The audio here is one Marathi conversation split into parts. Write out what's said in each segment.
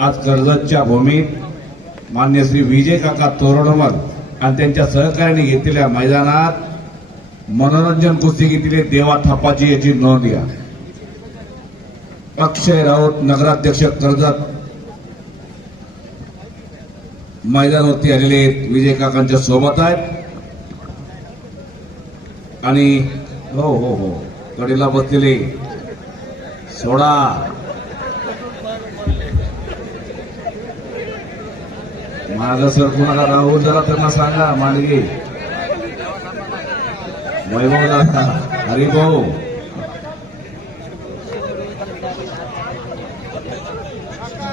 आज कर्जतच्या भूमीत मान्य श्री विजय काका तोरणमल आणि त्यांच्या सहकार्याने घेतलेल्या मैदानात मनोरंजन कुस्ती घेतली देवा थापाची याची नोंद घ्या अक्षय राऊत नगराध्यक्ष कर्जत मैदानावरती आलेले आहेत विजय काकांच्या सोबत आहेत. आणि हो हो हो कडेला बसलेले सोडा माग सर कुणाला राहुल जरा त्यांना सांगा मांडगे वैभव दादा हरिभाऊ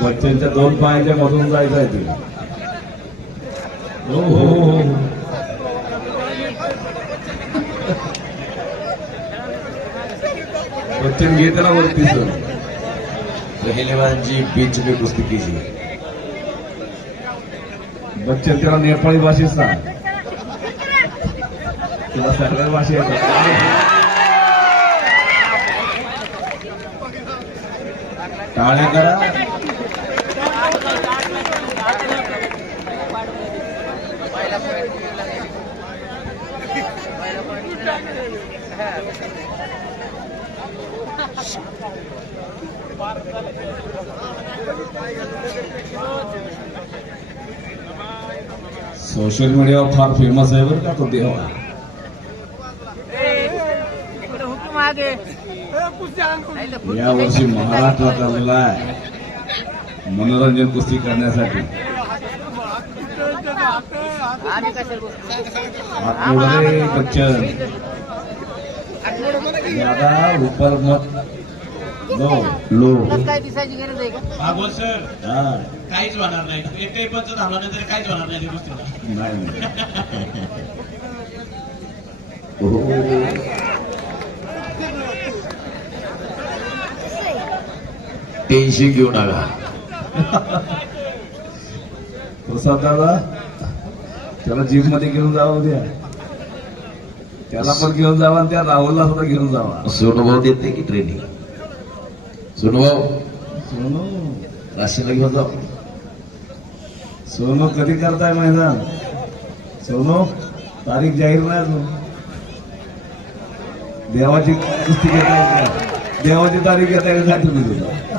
बच्चनच्या दोन पायाच्या मधून जायचं आहे ते. हो हो हो, हो. बच्चन घेत ना वरती सर. पहलवानजी बीच में कुश्ती कीजिए बच्चन त्याला नेपाळी भाषेत सांग तुला सगळ्या भाषा येतात टाळ्या करा सोशल मीडियावर फार फेमस आहे बरं का तो देवा. या वर्षी महाराष्ट्रात आलेला आहे मनोरंजन कुस्ती करण्यासाठी. बच्चन. दादा ऊपर मत लो लो काय दिसायची गरज आहे का? भागवत सर हा. काहीच होणार नाही. एकही पंच धावला नाही तरी काहीच होणार नाही नाही हो. टेन्शन घेऊ नका. प्रसाद दादा त्याला जिममध्ये घेऊन जावं उद्या. त्याला पण घेऊन जावा आणि त्या राहुलला सुद्धा घेऊन जावा. सोनूभाऊ देते की ट्रेनिंग सोनूभाऊ सोनू राशीला घेऊन जाऊ सोनू कधी करताय मैदान सोनू तारीख जाहीर नाही अजून देवाची कुस्ती घेता येत. देवाची तारीख घेता येत नाही तुम्ही तुला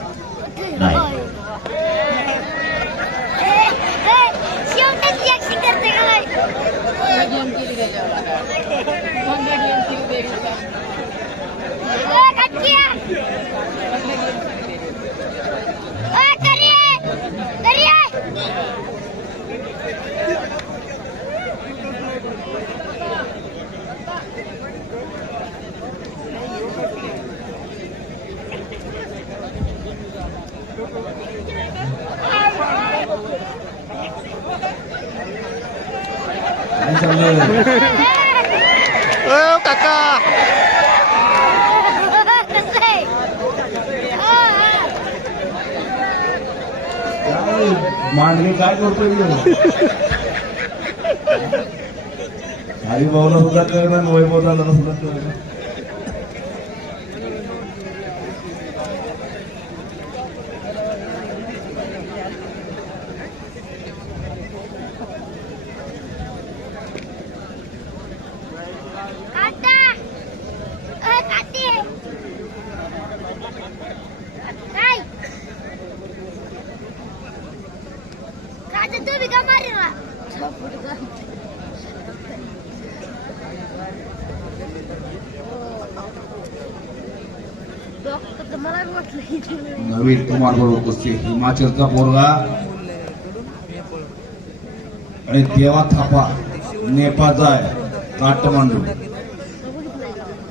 काय मांडगे काय करतोय हरिभाऊला सुद्धा कळलं आणि वैभव सुद्धा कळणार मारेला? नवीन कुमार बरोबर कुस्ती हिमाचलचा पोरगा. आणि देवा थापा. नेपाळचा आहे. काठमांडू.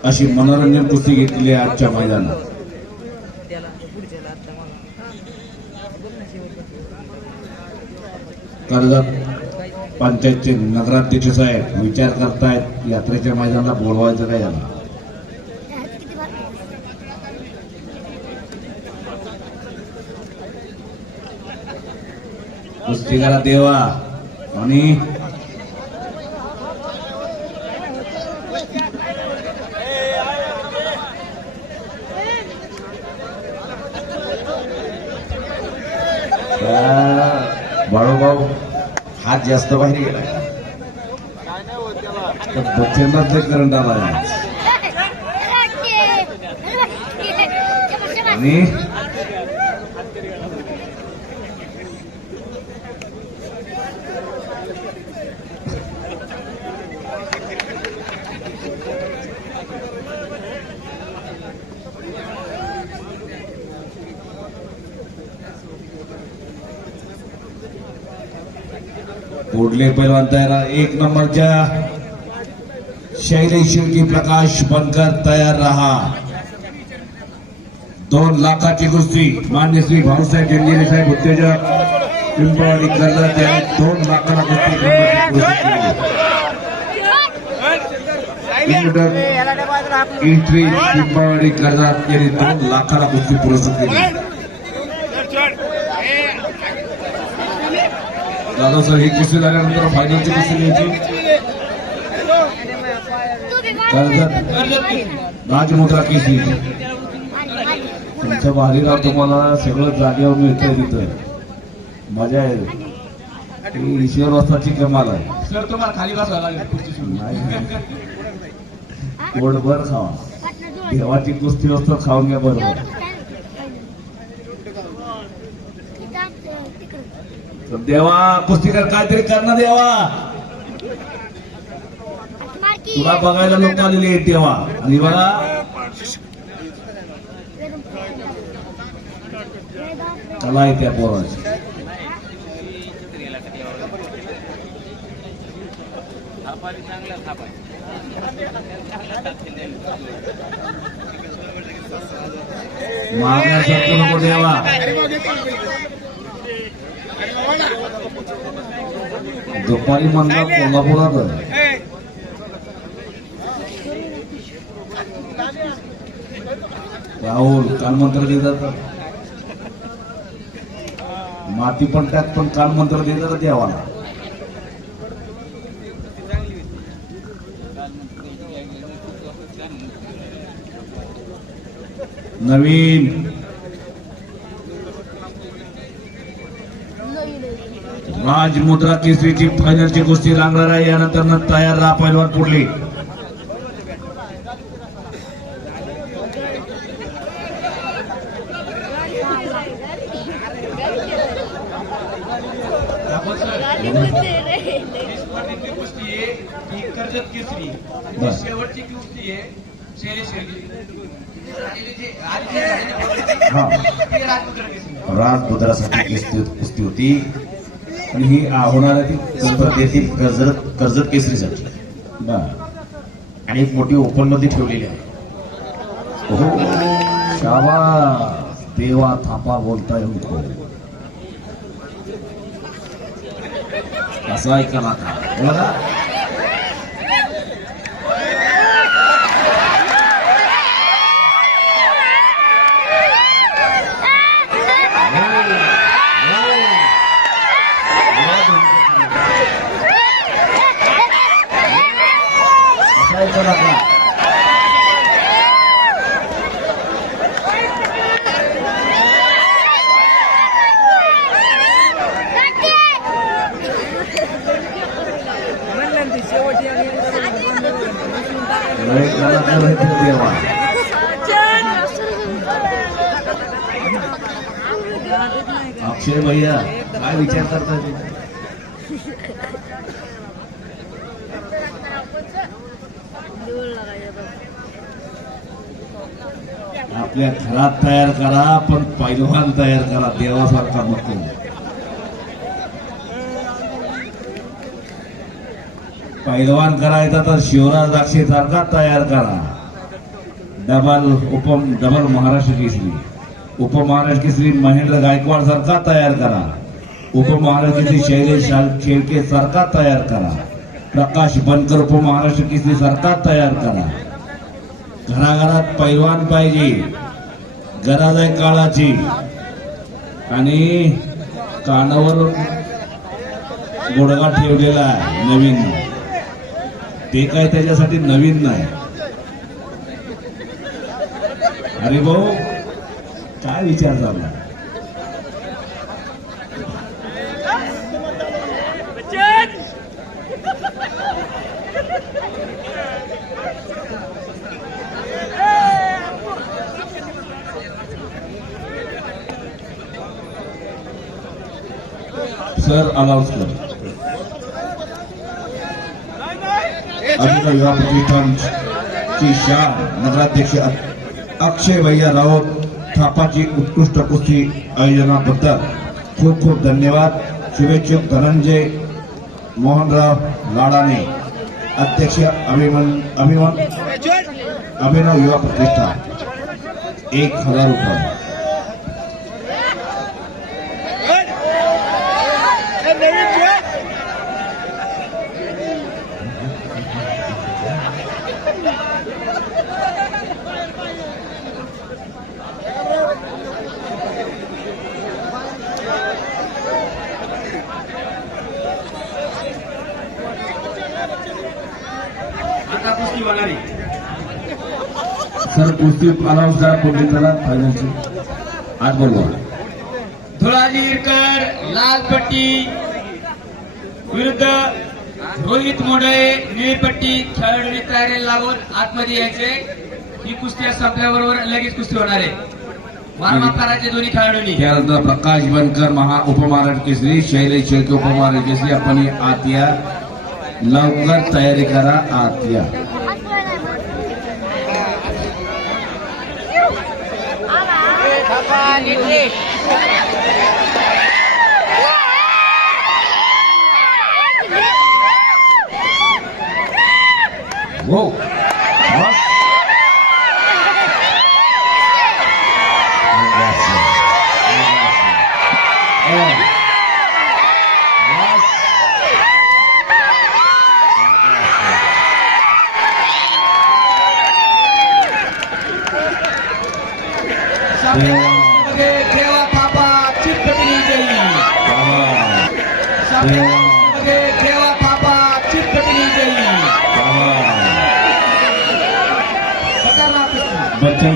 अशी मनोरंजन कुस्ती घेतलेली आहे आजच्या मैदानात. कर्जत पंचायतचे नगराध्यक्ष साहेब विचार करतायत यात्रेच्या मैदानाला बोलवायचं काय याला? किती देवा. आणि जास्त बाहेर गेलाय. लय करंट आला आहे. आणि पुढले पैलवान तयार. एक नंबरच्या शैलेश शिर्की प्रकाश बनकर तयार रहा दोन लाखाची कुस्ती मान्य श्री भाऊसाहेब जंजिरे साहेब उत्तेजक पिंपळवाडी दोन लाखाला कुस्ती केली. पिंपळवाडी कर्जत दोन कुस्ती पुरस्कृत दादा सर ही कुस्ती झाल्यानंतर फायनलची कुस्ती घ्यायची. राजमुद्रा केसरी. तुमच्या बाहेर तुम्हाला सगळं जागेवर मिळतंय तिथं. मजा आहे. ईश्वर वाजताची कमाल आहे. सर तुम्हाला खाली बसावं लागेल पोटभर खावा. देवाची कुस्ती असतं खाऊन घ्या बरोबर तर देवा कुस्तीकर काहीतरी करणं देवा तुला बघायला लोक आलेले आहेत देवा आणि बघा कला आहे त्या पोराची मागण्यासारखं नको देवा दुपारी म्हणला कोल्हापुरात राहुल कानमंत्र देतात माती पण त्यात पण कानमंत्र देतात देवाला. नवीन. राजमुद्रा केसरीची फायनलची कुस्ती लागणार आहे. यानंतर तयार राहा पैलवान पुढली. शेवटची कुस्ती आहे राजपुत्रासाठी कुस्ती होती. आणि ही होणार ती स्पर्धेतील कर्जत कर्जत केसरीसाठी बर. आणि एक मोठी ओपनमध्ये ठेवलेली आहे. हो. शाबास. देवा थापा बोलताय उनको असा कलाकार? बघा. देवा अक्षय भैया काय विचार करता आपल्या घरात तयार करा पण पैलवान तयार करा देवासारखा नको पैलवान करायचा तर शिवराज दाक्षी सारखा तयार करा. डबल उपम डबल महाराष्ट्र केसरी. उपमहाराष्ट्र केसरी महेंद्र गायकवाड सारखा तयार करा. उपमहाराष्ट्र केसरी शैलेश शेळके सारखा तयार करा. प्रकाश बनकर उपमहाराष्ट्र केसरी सारखा तयार करा. घराघरात पैलवान पाहिजे. गरज आहे काळाची. आणि कानावर गोडगा ठेवलेला आहे नवीन. ते काय त्याच्यासाठी नवीन नाही. अरे भाऊ काय विचार झाला? सर अनाऊन्स कर. अजिता युवा प्रतिष्ठानची शाह नगराध्यक्ष अक्षय भैया राऊत थापाची उत्कृष्ट कुस्ती आयोजनाबद्दल खूप खूप धन्यवाद. शुभेच्छुक धनंजय मोहनराव लाडाने अध्यक्ष अभिमन अभिमन अभिनव युवा प्रतिष्ठान एक हजार रुपये आता कुस्ती होणार आहे सर कुस्ती अनाउन्स करा पुढे चला फायनलची आज बोलवा. धुळाजी इरकर लाल पट्टी विरुद्ध रोहित मोडे निळी पट्टी खेळाडूंनी तयारी लावून आतमध्ये यायचे. ही कुस्ती संपल्याबरोबर लगेच कुस्ती होणार आहे. वार्मअप करायचे दोन्ही खेळाडूंनी. त्यानंतर प्रकाश बनकर महा उपमहाराष्ट्र केसरी शैलेश शेळके उपमहाराष्ट्र केसरी. आपण हे आत या. लवकर तयारी करा आत या. हो बस.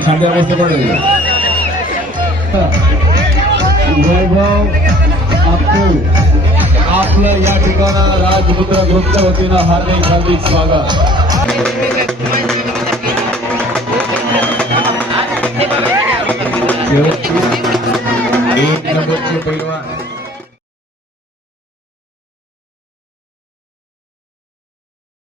बच्चन खांद्या बसते पडेल. वैभव आपटे आपलं या ठिकाणा राजमुद्रा ग्रुपच्या वतीनं हार्दिक हार्दिक स्वागत. एक नंबरचे पैलवान.